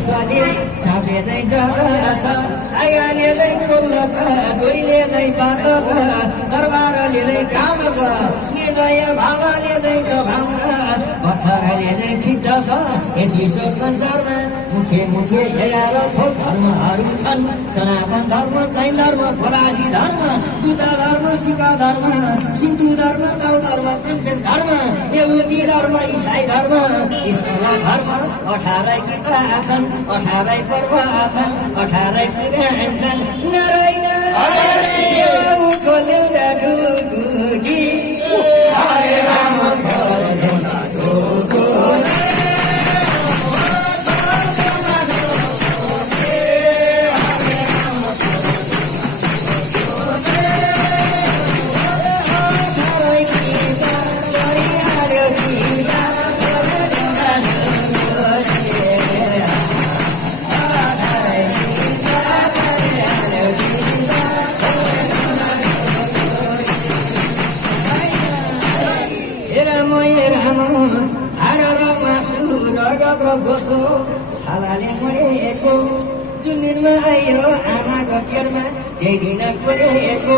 यसले साबले चाहिँ डगर छ आगाले चाहिँ कोल्ल छ डोरीले चाहिँ बात छ दरबारले चाहिँ काम छ निर्दय भालाले चाहिँ दबाउँछ पत्थरले चाहिँ सिद्ध छ यस विश्व संसारमा मुखे मुखे हेरेर थोक धर्महरू छन् सनातन धर्म जैन धर्म फरासी धर्म बुद्ध धर्म सिख धर्म सिन्धु धर्म चौ धर्म क्रिस्चियन धर्म यहुदी धर्म इसाई धर्म इस्लाम धर्म 18 गीता छन् 18 पर्व छन् 18 पुराण छन् नारायण हरे गोलेउडा डुगुडी हरे राम गोलेउडा डुगुडी गोसो हालाले मरेको जुनिरमा आयो आमाको पेटमा त्यही दिन परेको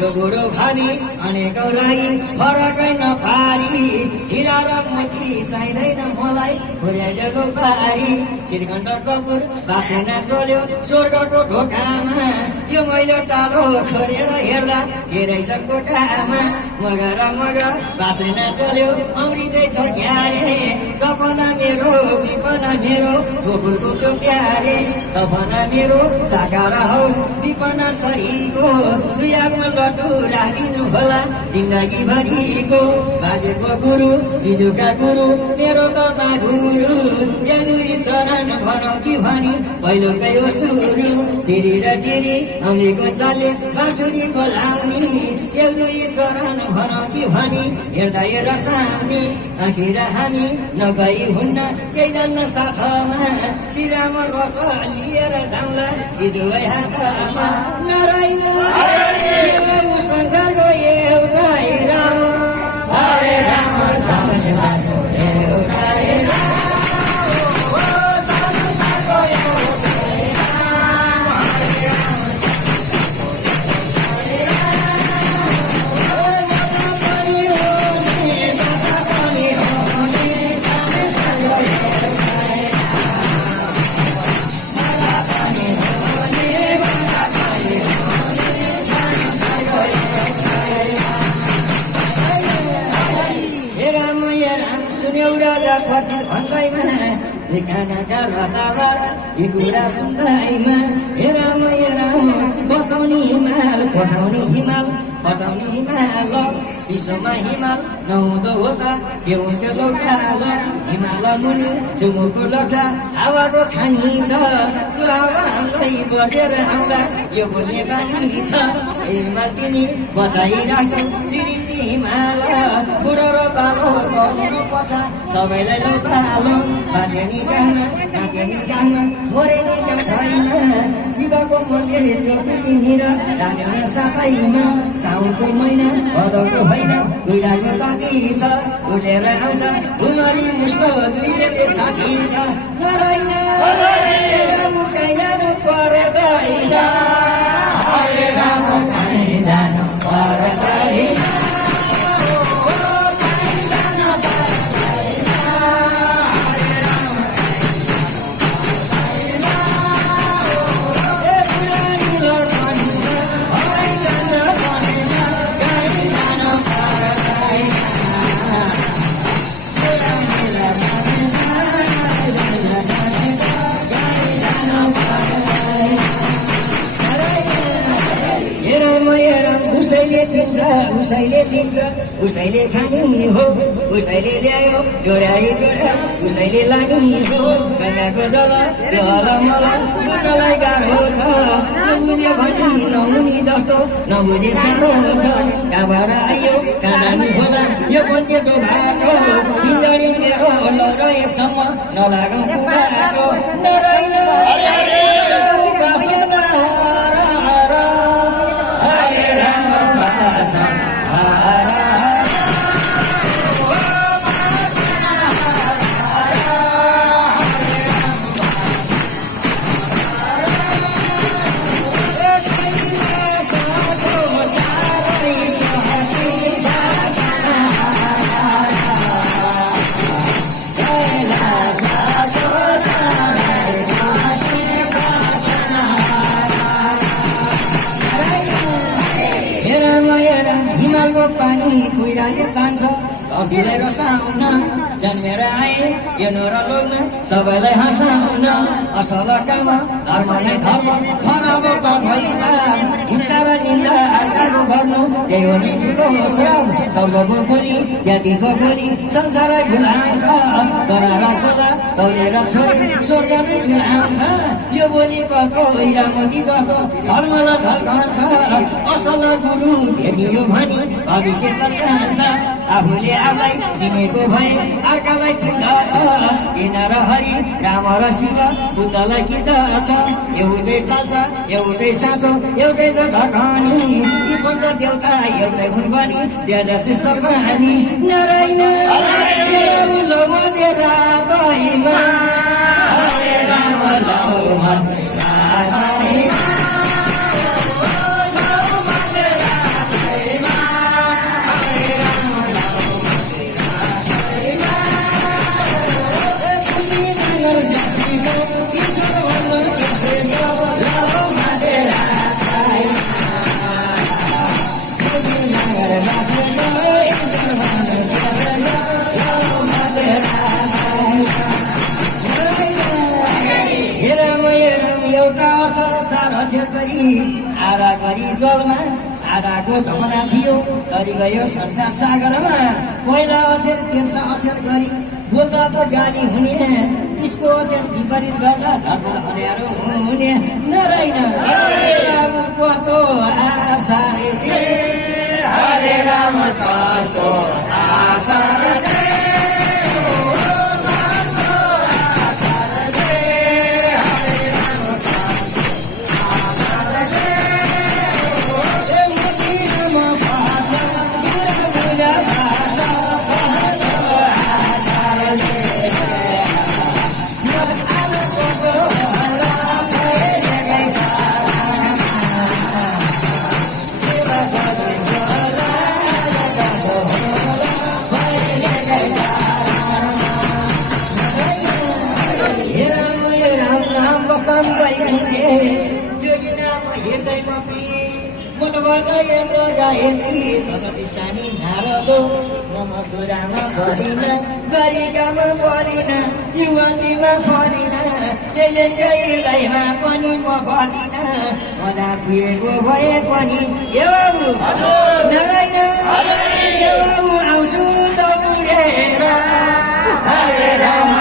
यो बुढो भारी अनेकौ राई फरकै नपारी हिरा र मोती चाहिँदैन मलाई पुर्याइदिएको पारी त्रिकण्ठ कपुर बासेना चल्यो स्वर्गको ढोकामा यो मैले टालो खोलेर हेर्दा हेरेछ कोठामा मगर मगर बासेना चल्यो अमृतै छ क्यारे सपना मेरो विपना मेरो गोकुलको प्यारे सपना मेरो साकार हौ विपना सरीको दुयामा लड्डु राखिनु होला जिन्दगी भरिको बाजेको गुरु दिजुका गुरु मेरो त गुरु यही चरण भनौ कि भनी पहिलोकै हो सुरु तिरी र तिरी अम्लीको चाले बाँसुरी बोलाउने एउटै चरण भनौ कि भनी हृदय रसाउने आखिर हामी नगई हुन्न केही जन्न साथमा श्रीराम रस लिएर जाउँला यी दुवै हातमा नारायण संसारको एउटै राम हरे राम संसारको एउटै राम ठेकानाका रताबाट यी कुरा सुन्दैमा हेराम हेराम बचाउने हिमाल पठाउने हिमाल पठाउने हिमाल विश्वमा हिमाल नहुँदो हो त के हुन्थ्यो लौकाल हिमाल मुनि चुमुको लटा हावाको खानी छ त्यो हावा हामीलाई बढेर आउँदा यो बोल्ने बानी छ हिमाल तिमी बचाइराख्छौ तिरिति हिमाल बुढो र बालो गर्नु पर्छ सबैलाई लौकालो बाजेनी गाना नाचेनी गाना मरेनी छैन शिवको मन्दिर त्यो पिनिर डाँडेर साथैमा साउनको महिना भदौको होइन दुईटाको ताकी छ उठेर आउँछ उमरी मुस्को दुईले साथी छ नारायण मुकै जानु पर्दैन हरे राम खाने जानु पर्दैन उसैले लिन्छ उसैले खाने हो उसैले ल्यायो डोराई डोरा उसैले लाने हो दुनियाँको जल त्यो हलमल बुझ्नलाई गाह्रो छ यो बुझ्यो भने नहुने जस्तो नबुझे साह्रो छ कहाँबाट आयो काँडानी होला यो पन्छेको बाटो पिन्जडी मेरो लगेसम्म नलागौँ पुगाको नरैन हिमालको पानी कुहिराले तान्छ धरतीलाई रसाउन जन्मेर आए यो नर लोग्न सबैलाई हँसाउन असल काम धर्म नै धर्म खराब पाप होइन हिंसा र निन्दा अर्काको गर्नु त्यही हो नि ठुलो श्रम शब्दको गोली ज्ञातिको गोली संसारै भुलाउँछ गरारा कोला दौलेर छोडे स्वर्ग नै भुलाउँछ यो बोली कस्तो हिरामती जस्तो धर्मलाई झल्कान्छ असल गुरु भेटियो भने भविष्य कल्कान्छ आफूले आफूलाई चिनेको भए अर्कालाई चिन्दछ किन र हरि राम र शिव बुद्धलाई किन्दछ एउटै कल्चा एउटै साँचो एउटै ढकनी यी पञ्च देउता एउटै हुन् भने देदछु सपानी नारायण हरे राम आधा गरी जलमा आधाको धमना थियो तरी गयो संसार सागरमा पहिला अक्षर तेर्सा अक्षर गरी बोल्दा त गाली हुने बिचको अक्षर विपरीत गर्दा झट्ट अँध्यारो हुने नरैन बाबु कस्तो आशा रे हरे राम कस्तो आशा रे मथुरामा फरिन गरिकामा परिन युवतीमा फरिन त्यसैकै हृदयमा पनि म फरिन मजा पुगेको भए पनि हे बाबु नराइन हे बाबु आउँछु दौडेर हरे राम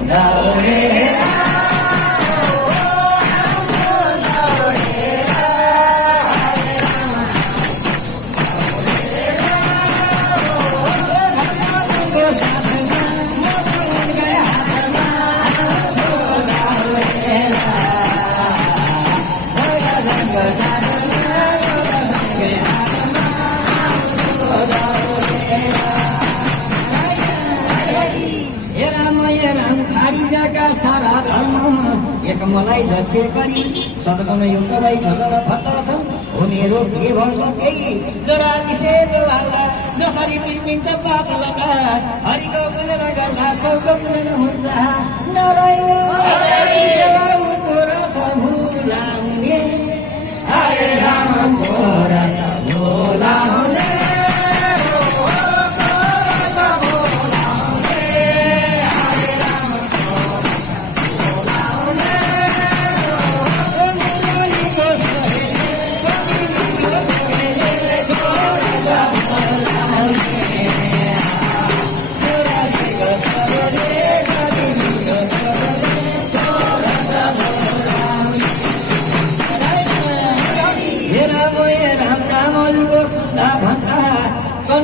दौडेर सारा धर्म एक मलाई लक्ष्य गरी सद्गुण एउटालाई झगडा फत्ता छन् हो मेरो के भन्नु केही जरा विशेष लाग्ला जसरी तिमीन्छ पाप लगा हरिको पूजन गर्दा सबको पूजन हुन्छ नारायण देवाको रस भुलाउने हरे रामको रस भुलाउने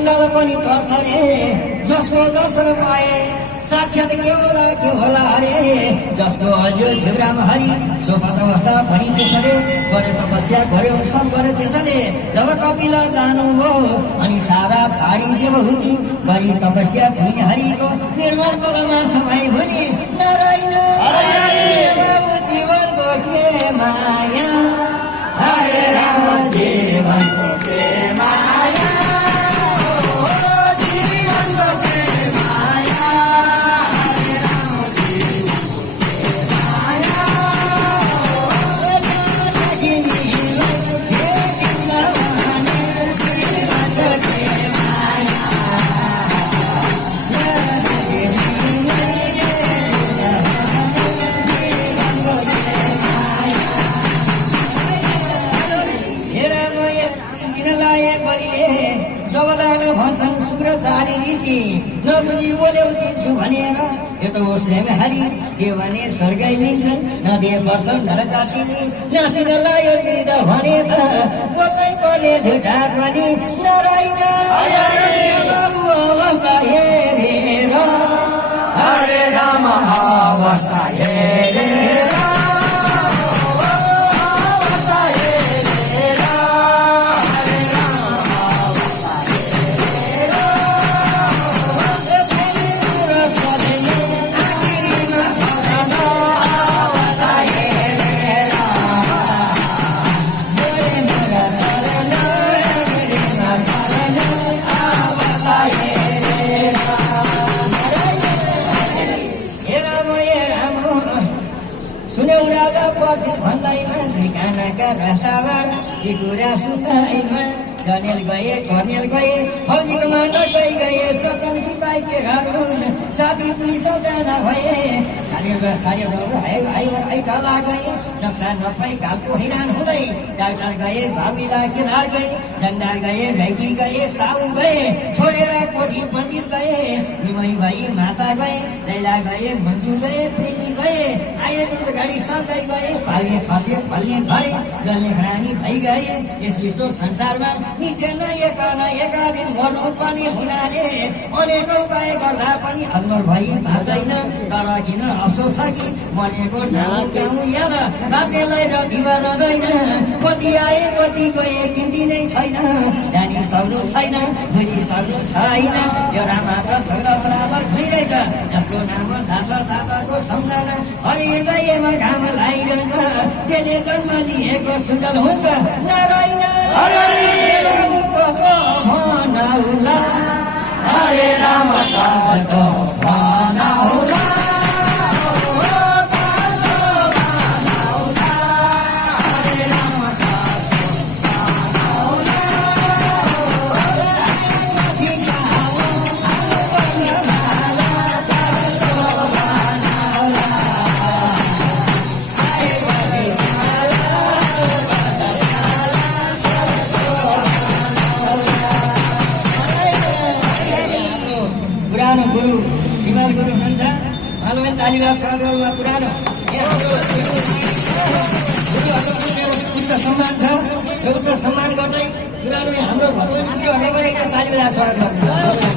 चण्डाल पनि तर्छ रे जसको दर्शन पाए साक्षात के होला अरे जसको अल्यो भिब्राम हरि सोपात अवस्था भनी त्यसले गरे तपस्या गर्यो सब गरे त्यसले जब कपिल जानु हो अनि सारा छाडी देवहुति गरी तपस्या भुइँ हरिको निर्मल पलमा समय भुली नारायण बाबु जीवनको के माया हरे राम जीवनको के माया जबदान भन्छन् सुरचारी ऋषि नबुझी बोल्यौ दिन्छु भनेर यो त ओस्रेम हरि के भने स्वर्गै लिन्छन् नदिए पर्छन् नरका तिमी नासिन लायो वृद्ध भने त बोल्नै पर्ने झुटा पनि नारायण बाबु अवस्था हेरेर हरे राम अवस्था हेरेर भन्दैमा धिकानाका रसावार यी कुरा सुन्दैमा जनेल गए कर्नेल गए फौजी कमान्डर गए सदन सिपाही के घर हुन् साथी पुलिस जाँदा भए काला गए नक्सा नपाई कालको हैरान हुँदै डाक्टर गए भावीला केदार गए जङ्गार गए रैकी गए साउ गए छोडेर कोठी पण्डित गए निमै भाइ माता गए लैला गए मन्जु गए प्रीति गए आए दुध गाडी सबै गए पाल्ने खसे फल्ने धरे जल्ने प्राणी भइ गए यस विश्व संसारमा निश्चय न एका दिन मर्नु पनि हुनाले अनेकौँ उपाय गर्दा पनि अल्मर भई पार्दैन तर किन अफसोस छ कि मरेको ठाउँ गाउँ याद बाध्यलाई र दिवा रहँदैन कति आए कति गए गिन्ती नै छैन जानी सक्नु छैन बुझी सक्नु छैन यो रामाको छोरा बराबर भइरहेछ जसको नाम थाको सम्झना हरि हृदयमा घाम लागिरहन्छ त्यसले जन्म लिएको सुजल हुन्छ नारायण भनाउला हरे राम भनाउला तालिबास स्वागतमा पुरानो उच्च सम्मान छ र उच्च सम्मान गर्दै पुरानो हाम्रो भगवान गुरुहरूले पनि तालिबास स्वागत गर्नु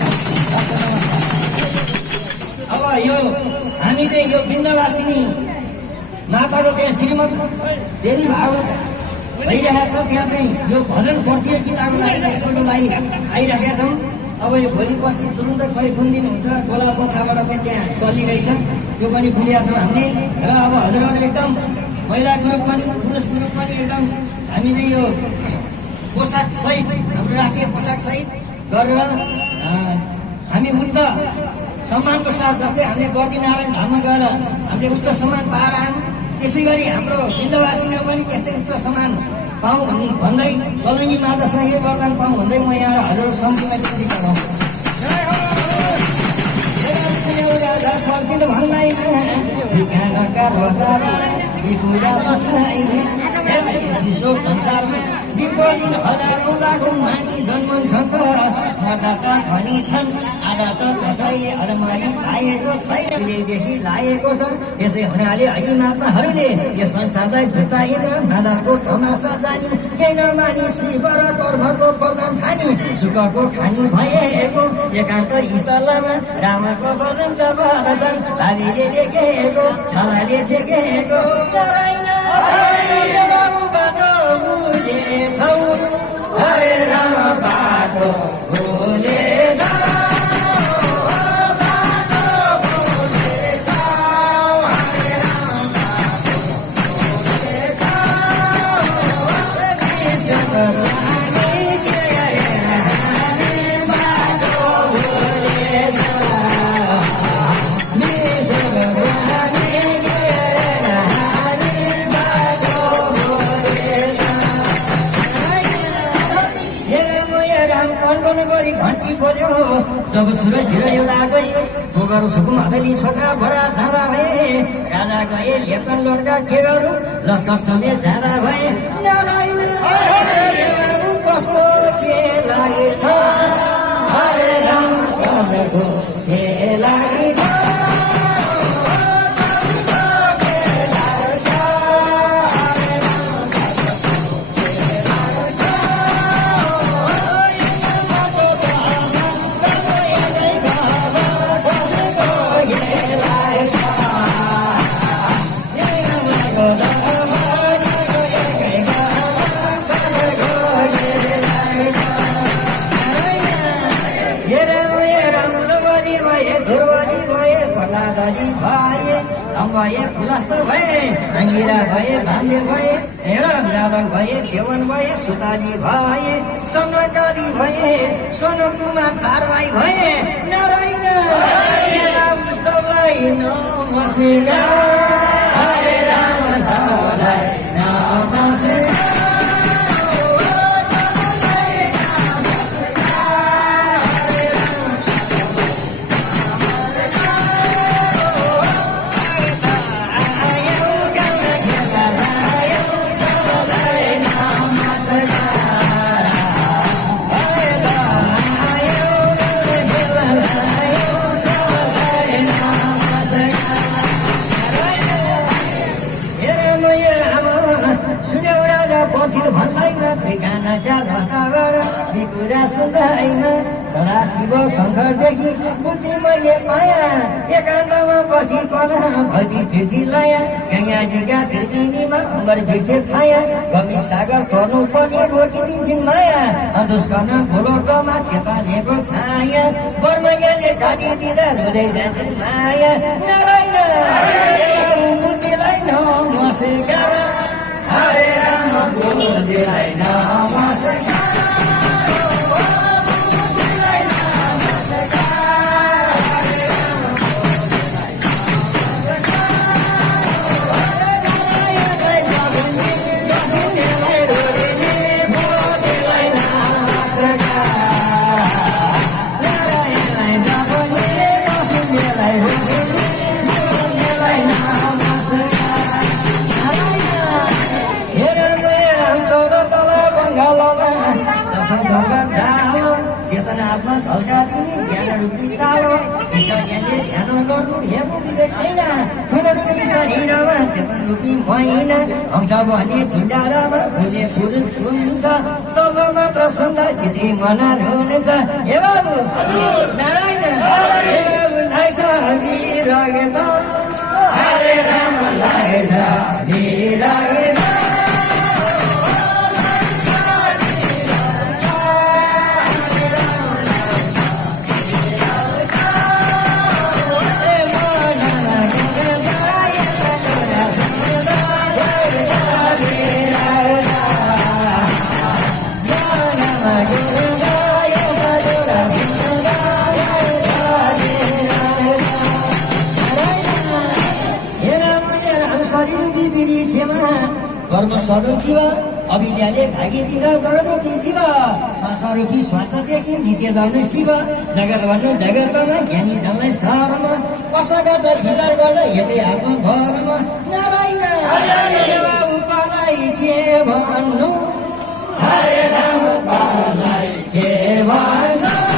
अब यो हामी चाहिँ यो बिन्दवासिनी माताको त्यहाँ श्रीमद् देवी भागवत भइरहेको छ त्यहाँ चाहिँ यो भजन पढ्थ्यो किताबलाई यसको लागि आइरहेका छौँ अब यो भोलि पछि तुरुन्तै खै कुन दिन हुन्छ गोला पोथाबाट चाहिँ त्यहाँ चलिरहेछ त्यो पनि बुझिरहेको छौँ हामीले र अब हजुरहरू एकदम महिला ग्रुप पनि पुरुष ग्रुप पनि एकदम हामीले यो पोसाक सहित हाम्रो राष्ट्रिय पोसाक सहित गरेर हामी उच्च सम्मानको साथ जस्तै हामीले बर्दी नारायण धाममा गएर हामीले उच्च सम्मान पाएर आयौँ त्यसै गरी हाम्रो बिन्दवासीले पनि त्यस्तै उच्च सम्मान पाऊँ भन्दै कलनी मातासँग यही वरदान पाऊँ भन्दै म यहाँ हजुर सम्पूर्ण भन्दैमा विश्व संसारमा दिनदिन हजारौँ लाखौँ मानी जन्मन्छन् मर्दा त भनी छन् आधा त कसै अलमारी पाएको छैन उहिलेदेखि लागेको छ त्यसै हुनाले अहिले महात्माहरूले यस संसारलाई झुटा इन्द्र माधवको तमासा जानी केही नमानी शिव र कर्मको प्रणाम खानी सुखको खानी भएको एकान्त स्थलमा रामको भजन जब भजन भावीले लेखेको छलाले छेकेको हरे राम बाटो भोले घन्टी बोल्यो जब सुरज भिरयोदा गए गोगर सुकुम हदली छोटा बडा धारा भए राजा गए लेपन लोटका के गरौँ लस्कर समेत जाँदा भए नारायण कसको के लागेछ हरे राम कसको के लागेछ भए पुलस्त भए अङ्गिरा भए भान्डे भए हेर जादव भए देवन भए सुताजी भए सनकादी भए सनक कुमार तारवाई भए नारायण सबलाई नमसेका हरे राम सबलाई नमसेका सदाशिव शङ्करदेखि बुद्धि मैले पाया एकान्तमा बसिकन भजी फिर्ती लाया गङ्गाजीका त्रिवेणीमा अम्बर भिर्थे छाया गम्मी सागर पर्नु पनि रोकिदिन्छन् माया दुष्कर्म गोलोकमा चेतानेको छाया बर्मैयाले काटिदिँदा रुँदै जान्छन् माया नारायण बुद्धिलाई नमसेका हरे राम बुद्धिलाई नमसेका हंस भने पिँडारामा फुले पुरुष हुन्छ सब मात्र सुन्दा भित्री मन हुन्छ हे बाबु नारायण हरे राम लागेछ कर्म स्वरूपी अविद्याले भागिदिँदा गरुकी दिव स्वरूपी श्वासदेखि नित्य जानु शिव जगत भन्नु जगतमा ज्ञानी जनलाई शरमा कसबाट विचार गर्न यतै आफ्नो घरमा नारायण उपालाई के के भन्छ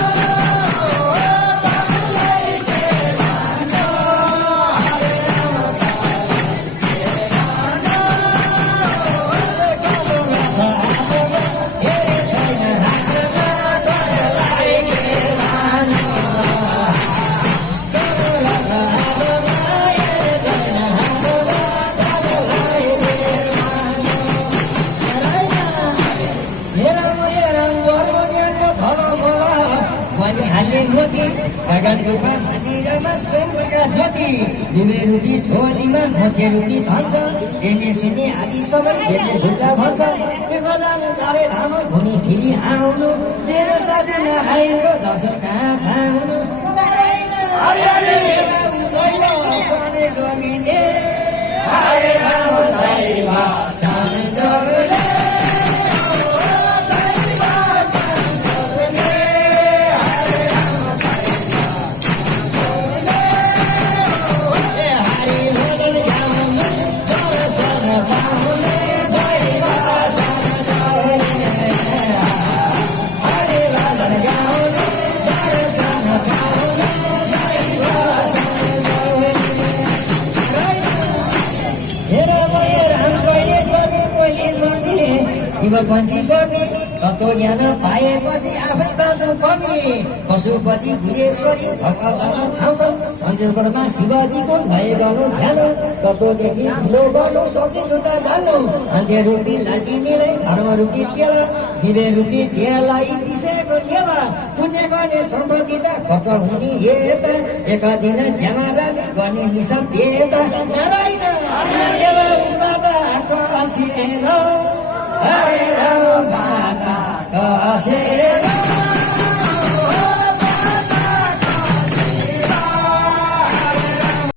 गगनको हातिरमा स्वयंका ज्योति दिवे रूपी झोलीमा मोछे रूपी धन्छ देने सुन्ने आदि सबै बेले झुटा भन्छ तीर्थदान चारे धाम भूमि फेरि आउनु तेरो सासु नखाइको दर्शन कहाँ पाउनु पन्छी गर्ने तत्त्व ज्ञान पाएपछि आफै बाँच्नु पर्ने पशुपति गिरेश्वरी भक्तहरू खाउँछन् अन्त्यमा शिवजीको भए गर्नु ध्यान तत्त्वदेखि ठुलो गर्नु सबै झुटा जान्नु अन्त्य रूपी लागिनेलाई धर्म रूपी तेल शिवे रूपी देहलाई पिसेको नेला पुण्य गर्ने सम्पत्ति त खर्च हुने यता एक दिन झ्यामाराले गर्ने निशाब यता नारायण हरे राम माता हरे